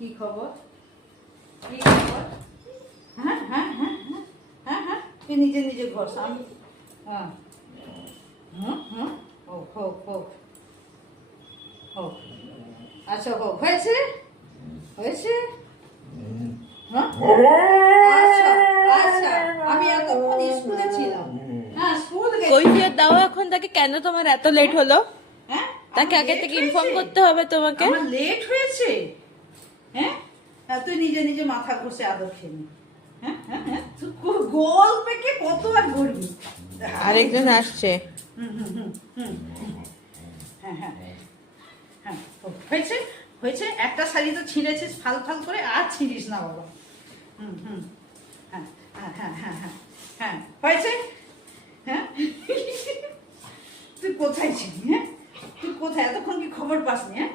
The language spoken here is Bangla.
কি খবর? কি খবর? হ্যাঁ হ্যাঁ হ্যাঁ হ্যাঁ হ্যাঁ হ্যাঁ তুই নিজে নিজে ঘষ। আমি হ্যাঁ হুম হুম হোক হোক হোক হোক। আচ্ছা হোক, হয়েছে হয়েছে। হ্যাঁ আচ্ছা আচ্ছা, আমি এতক্ষণ স্কুলে ছিলাম। হ্যাঁ স্কুল কৈফিয়ত দাও এখন তাকে, কেন তোমার এত লেট হলো? হ্যাঁ তাকে আগে থেকে ইনফর্ম করতে হবে তোমাকে। আমার লেট হয়েছে। হ্যাঁ তুই নিজে নিজে মাথা ঘষে আদর খেয়ে নি। হ্যাঁ হ্যাঁ হ্যাঁ তুই গোল পেকে কত আর ঘুরবি। আরেকজন আসছে। হুম হুম হুম হুম হ্যাঁ হ্যাঁ হ্যাঁ হয়েছে হয়েছে। একটা শাড়ি তো ছিঁড়েছিস ফাল ফাল করে, আর ছিঁড়িস না বাবা। হুম হুম হ্যাঁ হ্যাঁ হ্যাঁ হ্যাঁ হ্যাঁ হ্যাঁ হয়েছে। হ্যাঁ তুই কোথায় ছিলি? হ্যাঁ তুই কোথায়? এতক্ষণ কি খবর পাসনি? হ্যাঁ